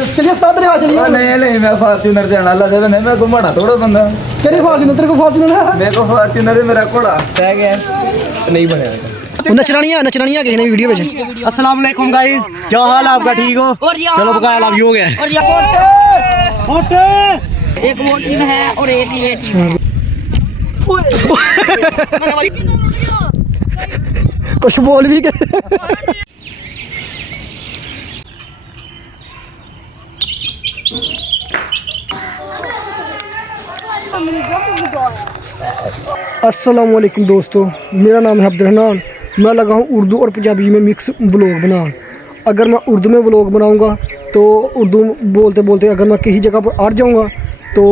चलिए साथ दरिया चलिए। नहीं नहीं मैं फॉर्च्यूनर जाना अल्लाह से नहीं, मैं घुमाना थोड़ा बंदा। तेरी फॉर्च्यूनर, तेरे को फॉर्च्यूनर है? मेरे को फॉर्च्यूनर है, मेरा घोड़ा रह गया नहीं बनेगा। नचना नहीं है किसी ने वीडियो में। अस्सलाम वालेकुम गाइस, क्या हाल है आपका? ठीक हो? चलो बकाया लाभ हो गया। एक वो टीम है और एक ये टीम। कुछ बोल भी के अस्सलाम वालेकुम दोस्तों, मेरा नाम है अब्दुल। मैं लगा हूँ उर्दू और पंजाबी में मिक्स व्लॉग बनाने। अगर मैं उर्दू में व्लॉग बनाऊँगा तो उर्दू बोलते बोलते अगर मैं किसी जगह पर अड़ जाऊँगा तो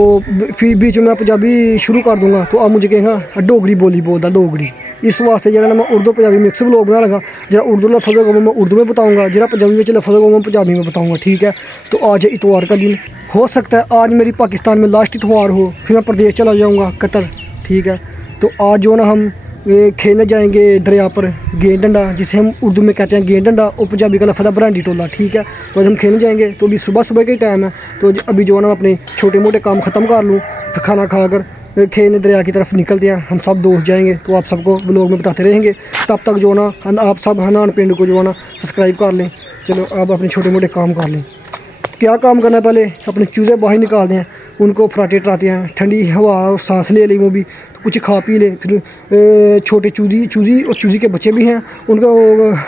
फिर बीच में मैं पंजाबी शुरू कर दूँगा तो आप मुझे कहेंगे डोगरी बोली बोलता डोगरी। इस वास्ते जरा मैं उर्दू पंजाबी मिक्स व्लॉग बना लगा। जरा उर्दू लफ्ज़ होगा मैं उर्दू में बताऊँगा, जरा पंजाबी में लफ्ज़ होगा मैं पंजाबी में बताऊँगा। ठीक है, तो आज है इतवार का दिन। हो सकता है आज मेरी पाकिस्तान में लास्ट इतवार हो, फिर मैं प्रदेश चला जाऊँगा कतर। ठीक है, तो आज जो ना हम खेलने जाएंगे दरिया पर गेंद डंडा, जिसे हम उर्दू में कहते हैं गेंद डंडा और पंजाबी का लफ्ज़ है बरांडी टोला। ठीक है, तो आज हम खेलने जाएंगे। तो अभी सुबह सुबह का ही टाइम है, तो अभी जो है ना अपने छोटे मोटे काम ख़त्म कर लूँ, खाना खाकर खेलने दरिया की तरफ निकलते हैं। हम सब दोस्त जाएंगे तो आप सबको व्लॉग में बताते रहेंगे। तब तक जो ना आप सब हनान पिंड को जो है ना सब्सक्राइब कर लें। चलो आप अपने छोटे मोटे काम कर लें। क्या काम करना है, पहले अपने चूज़े बाहर निकालते हैं, उनको फराटे टराते हैं, ठंडी हवा और सांस ले ली वो भी, तो कुछ खा पी ले। फिर छोटे चूज़ी और चूज़ी के बच्चे भी हैं, उनको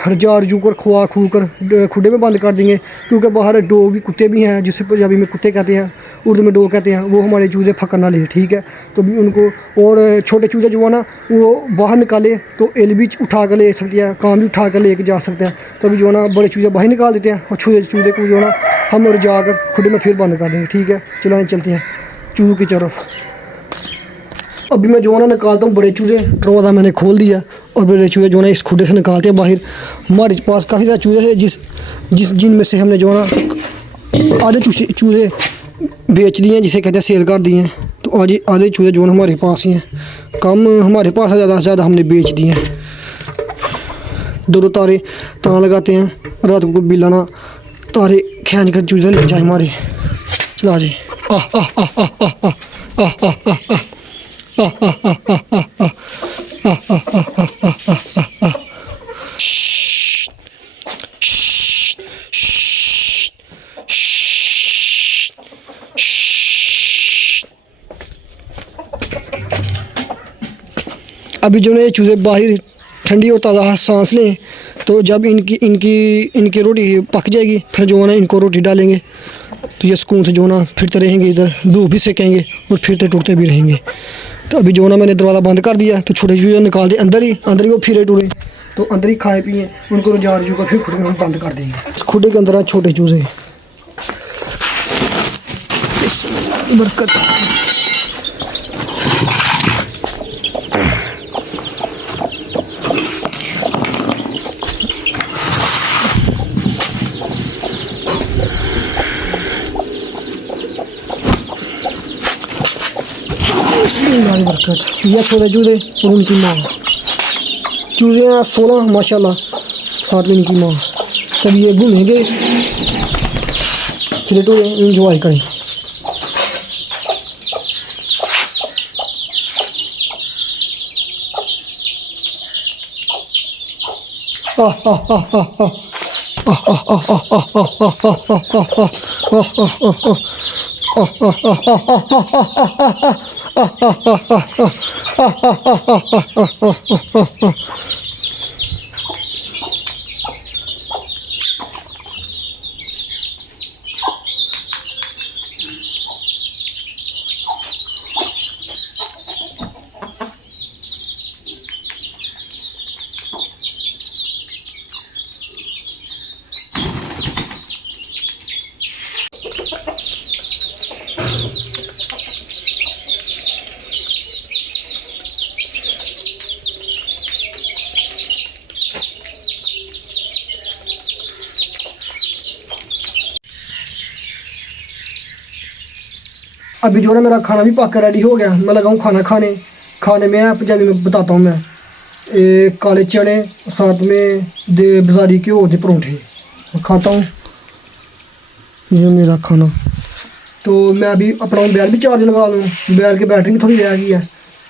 रजा रजू कर खुआ खू कर खुडे में बंद कर देंगे, क्योंकि बाहर डोग भी कुत्ते भी हैं, जिसे पंजाबी में कुत्ते कहते हैं, उर्दू में डोग कहते हैं। वो हमारे चूज़े फकर ना ले। ठीक है, तो भी उनको और छोटे चूज़े जो है ना वो बाहर निकाले तो एल भी उठा कर ले सकते हैं, काम भी उठा कर ले जा सकते हैं। तो अभी जो है ना बड़े चूज़े बाहर निकाल देते हैं और चूज़े को जो है ना हम और जाकर खुडे में फिर बंद कर देंगे। ठीक है, चलो चलते हैं चूज़ों की तरफ। अभी मैं जो है ना निकालता हूँ बड़े चूज़े, दरवाज़ा मैंने खोल दिया और बड़े चूज़े जो है ना इस खुडे से निकालते हैं बाहर। हमारे पास काफ़ी सारे चूज़े हैं जिनमें से हमने जो है ना आधे चूज़े बेच दिए हैं, जिसे कहते हैं सेल कर दिए हैं। तो आधे चूज़े जो है हमारे पास ही हैं, कम हमारे पास ज़्यादा से ज़्यादा हमने बेच दिए हैं। दो तारे तां लगाते हैं, रात को बिलाना तारे खींच कर चूज़े ले जाए हमारे। चला जी अभी जो है चूज़े बाहर ठंडी और ताज़ा सांस लें, तो जब इनकी रोटी पक जाएगी फिर जो है ना इनको रोटी डालेंगे, तो ये सुकून से जो ना फिरते रहेंगे, इधर धूप भी सेकेंगे और फिरते टूटते भी रहेंगे। तो अभी जो ना मैंने दरवाज़ा बंद कर दिया, तो छोटे चूज़े निकाल दे अंदर ही वो फिरे टूरे, तो अंदर ही खाए पिए, उनको रोजा रजू कर फिर खुडे में हम बंद कर देंगे। इस खुडे के अंदर है छोटे चूज़े। बरकत बरकत। यह छोटे चूज़े और उनकी माँ, चूज़े हैं 16 माशाल्लाह, साथ में इनकी माँ। तब ये घूमेंगे फिर तो इंजॉय करें। अभी जो है मेरा खाना भी पक रेडी हो गया। मैं लगा हूँ खाना खाने में पंजाबी में बताता हूँ मैं। काले चने साथ में बाजारी घ्यो के परौंठे खाता हूँ। ये मेरा खाना। तो मैं अभी अपना मोबाइल भी चार्ज लगा लूँ, मोबाइल की बैटरी भी थोड़ी रह गई है,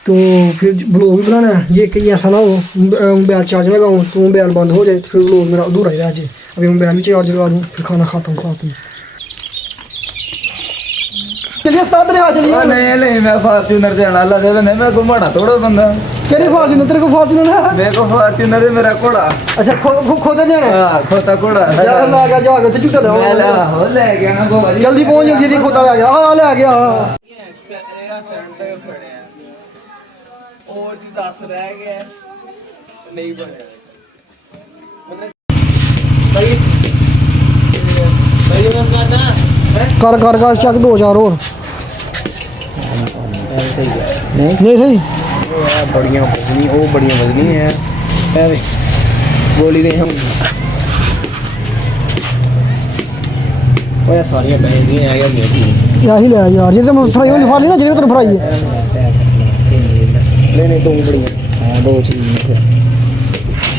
तो फिर ब्लॉग भी बनाना है। ये कहीं ऐसा ना हो मोबाइल चार्ज लगाऊँ तो मोबाइल बंद हो जाए, तो फिर ब्लॉग मेरा अधूरा ही रह जाए। अभी मोबाइल भी चार्ज लगा दूँ, फिर खाना खाता हूँ साथ में। चलिए साथ में आ चलिए। नहीं नहीं, मैं फॉर्च्यूनर जाना लगे तो नहीं, मैं घुमाना थोड़ा बंदा। तेरी फॉर्च्यूनर, तेरे को फॉर्च्यूनर है? मेरे को फॉर्च्यूनर है, मेरा घोड़ा। अच्छा खोदे जाना है? हाँ, खोता घोड़ा है। जा ला के जा के झूठा मैं ले हो ले गया ना बाबा जी। जल्दी पहुंच, जल्दी खोता ले गया। हाँ ले गया। और जी 10 रह गए नहीं बने कर चक 2000 और नहीं सही। बड़ियां वजनी, वो बड़ियां वजनी है गोली नहीं हम ओए सारियां पैसे नहीं आ गया मेरी यही ले यार, जे तुम फ्राई होने फाड़ी ना, जे तुम फ्राई है। नहीं दो बड़ियां। हां दो चीज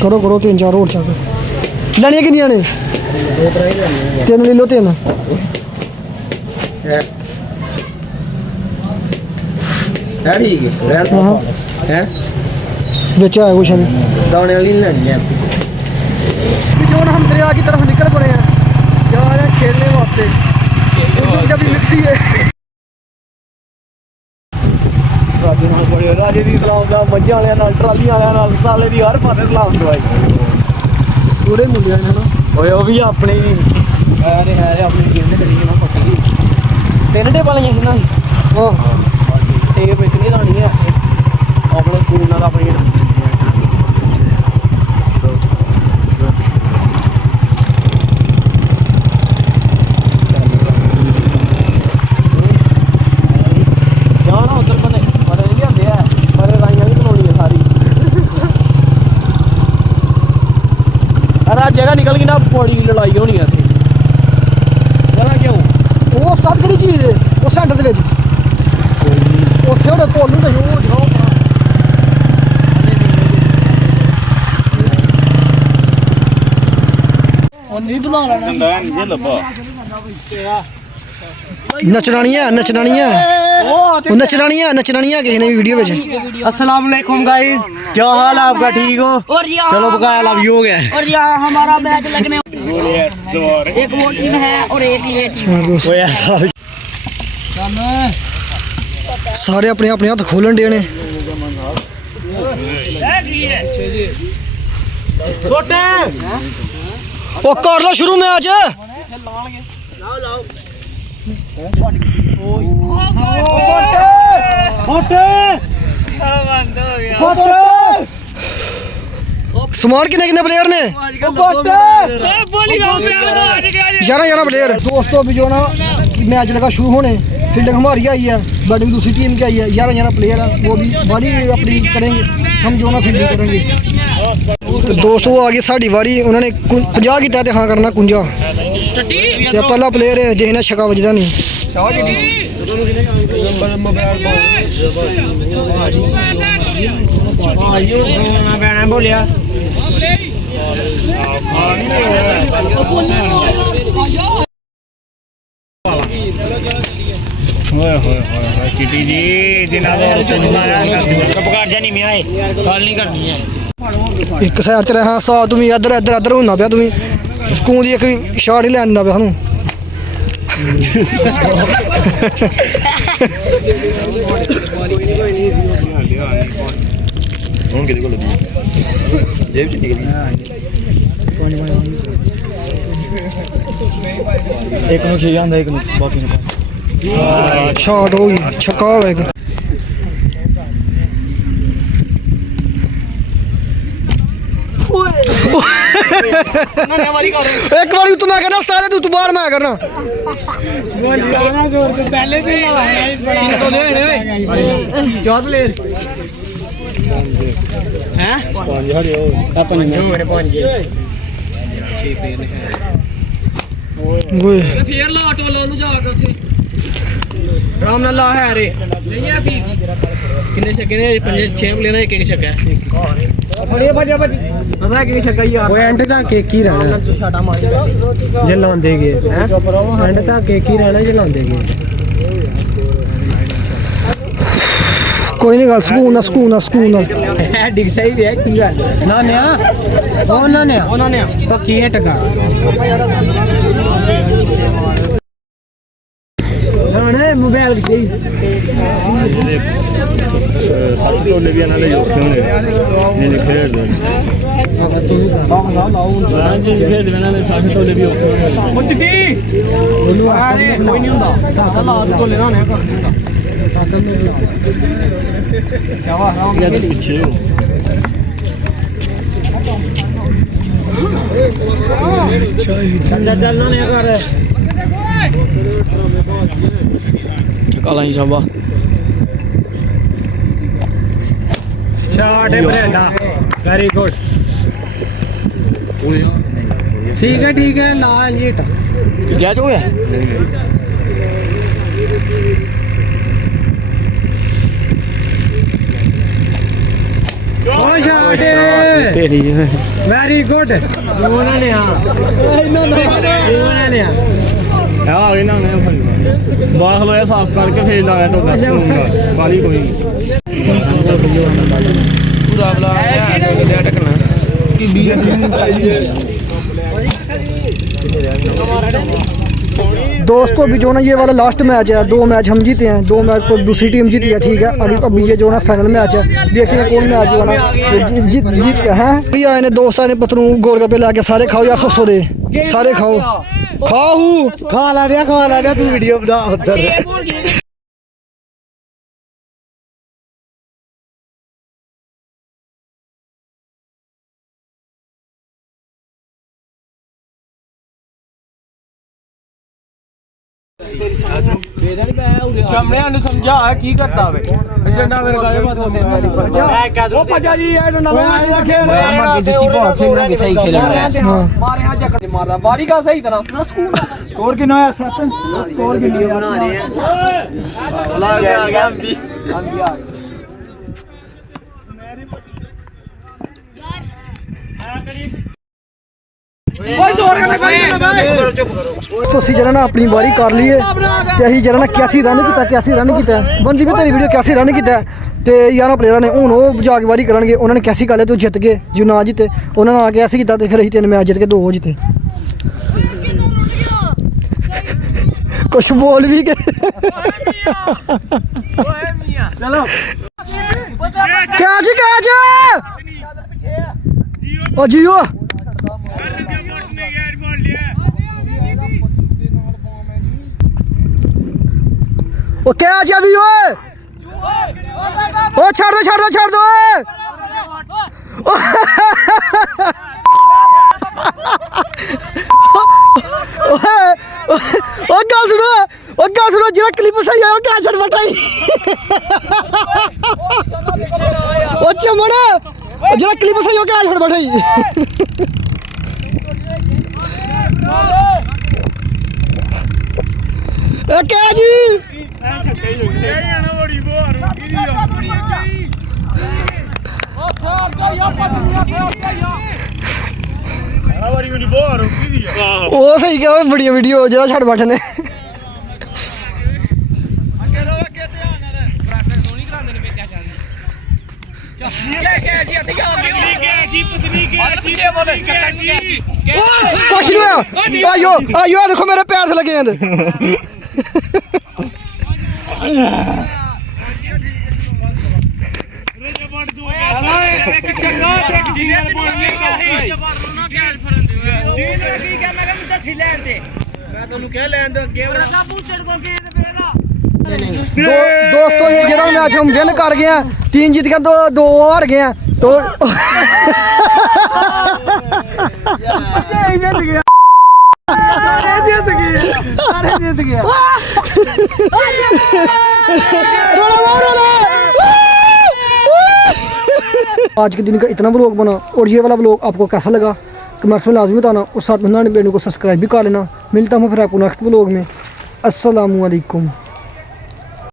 करो 3-4 और चक लेनियां किनियां ने? दो प्राइस है। 3 ले लो 3 है ठीक है रेल हाँ है बेचा है कुछ अभी। दाने वाली लेनी है। जो हम दरिया की तरफ निकल पड़े हैं, जा रहे हैं खेलने वास्ते। जब मिक्सी है राजे दी सलाम दा मज्झां वालियां नाल ट्राली वालियां नाल साले दी हर पासे सलाम दवाई पूरे मिल जाए ना। ओए ਉਹ ਵੀ ਆਪਣੇ ਅਰੇ ਹੈ ਆਪਣੀ ਗੇਮ ਨੇ ਕਰੀ ਨਾ ਪੱਕੀ 3 ਟੇਪ ਵਾਲੀਆਂ ਸੀ ਨਾ। हाँ ਟੇਪ ਇਤਨੀ ਲਾਣੀ ਹੈ ਆਪਣੇ ਸਕੂਲ ਨਾਲ ਆਪਣੀ ਜਾਣਾ ਉਧਰ ਬਨੇ ਪਰ ਇਹ ਲਿਆਂਦੇ ਆ ਪਰ ਰਾਈਆਂ ਵੀ ਬਣਾਉਣੀ ਹੈ ਸਾਰੀ। अरे जगह निकल गई ना, बड़ी लड़ाई होनी है इत्थे। पता क्यों? वो उस्ताद केड़ी चीज है? वो सेंटर दे विच ਉੱਥੇ ਉਹਦੇ ਪੁੱਲ ਨੂੰ ਤੇ ਉਹ ਜਾਓ। और नहीं बुला लेना ਨਚਣਾਣੀਆਂ ਉਹ ਨਚਣਾਣੀਆਂ ਕਿਸੇ ਨੇ ਵੀ ਵੀਡੀਓ ਵਿੱਚ। अस्सलाम वालेकुम गाइस, क्या हाल है आपका? ठीक हो? और यहाँ चलो बकाया लव यू हो गया। और यहाँ हमारा मैच लगने एक वो टीम है और एक ये टीम। ਹਾਂ ਦੋਸਤ ਸਾਰੇ ਆਪਣੇ ਆਪਣੇ ਹੱਥ ਖੋਲਣ ਦੇ ਨੇ। ਉਹ ਕਰ ਲਓ ਸ਼ੁਰੂ ਮੈਚ। ਸਮਾਨ कितने प्लेयर ने? 11 प्लेयर। दोस्तों अभी जो ना मैच लगा शुरू होने, फील्डिंग हमारी आई है, बैटिंग दूसरी टीम की आई है। 11 प्लेयर है, वो भी बारी अपनी करेंगे, हम जो ना फील्डिंग करेंगे। तो दोस्तों आ गई साड़ी वारी, उन्होंने 50 किया तो हाँ करना 51। पहला प्लेयर है देखना छक्का बजदा नहीं। बोलिया चिट्टी जी जिन्ना पकार जानी मैं आए गल नहीं करनी है। एक साइड ते हाँ सा तुम इधर इधर इधर होना पिया, तुम स्कूल की एक शॉट ही लेना पिया सानू। ਹੁਣ ਕਿਹਦੇ ਕੋਲ ਲੱਗੀ ਜੇਬ ਚ ਨਿਕਲ ਗਈ। एक नु चाहिए आंदा, एक नु बाकी नु शॉट हो गई, छक्का हो गया। एक बार तू मैं करना सारे तू बाहर मैं करना। फिर ला ऑटो लो जा के राम नाला है रे नहीं है फिर कितने छक्के ने 5-6 प्लेयर ने एक छक्का है बढ़िया बढ़िया पता है कितने छक्का यार वो एंड तक एक ही रहना छाटा मार जे लांदे गए हैं एंड तक एक ही रहना जे लांदे गए कोई नहीं गल सकून ना है दिखता ही है की गल ना नया ना नया पक्की है टका मोबाइल की सब तो ले भी नाले जो क्यों ने ये खेल दे बस तू हां जी खेल देना ने सब तो ले भी कुछ की बोलू अरे कोई नहीं हुंदा सादा ला तो लेना ने कर सादा में शाबाश राम के पीछे चलना नहीं कर काला ही शाबा शॉट है ब्रेंडा वेरी गुड ठीक है ना जी क्या जो है तेरी वेरी गुड उन्होंने बाहर लोया साफ करके फिर लाया टोका वाली कोई पूरा बला टकना दोस्तों अभी जो ना ये वाला लास्ट मैच है, 2 मैच हम जीते हैं, 2 मैच को दूसरी टीम जीती है, ठीक है। अभी ये जो ना फाइनल मैच है, देखते हैं कौन मैच जो ना जीत के हैं। ये आए ने दोस्त आए ने पतलू गोलगप्पे लाके सारे खाओ यार, 100 दे सारे खाओ खा ला रहा तू वीडियो बना उधर। चमड़िया ने समझा की करता वे डंडा मेरे गाले मत हो मेरी पर ओ भजा जी ये डंडा मैं खेल रहा है जितनी बहुत खेलना के सही खेल रहा है मारे हां जकड़ मारदा बारी का सही तरह स्कोर कितना है 7 स्कोर वीडियो बना रहे हैं लग गया हम भी तो असी जरा ना अपनी बारी कर लीए ते असी जरा ना 81 रन कीता बंदी भी तेरी वीडियो 81 रन कीता ते 11 प्लेयर ने हुण वो जाके बारी करनगे, उन्होंने 81 कर लिया तो जित गए, जो ना जीते उन्होंने आके ऐसे कीता ते फिर असी 3 मैच जित के 2 जीते। कुछ बोल भी के चलो कैच ओ जियो ओ कैच अभी ओए ओ छोड़ दो ओ गल सुनो जरा क्लिप सही आया क्या छड़ बटाई ओ चमड़ जरा क्लिप सही हो क्या छड़ बटाई ए क्या जी ओ सही क्या बड़ी वीडियो जरा छड़ बैठने कुछ नहीं आयो देखो मेरे पैर से लगे हैं दोस्तों ये जरा मैच हम विन कर गए हैं, 3 जीत गए 2 हार गए हैं तो आज के दिन का इतना व्लॉग बना और ये वाला व्लॉग आपको कैसा लगा कमेंट्स में लाजमी बताना और साथ में वीडियो को सब्सक्राइब भी कर लेना। मिलता हूँ फिर आपको नेक्स्ट व्लॉग में। अस्सलामु अलैकुम।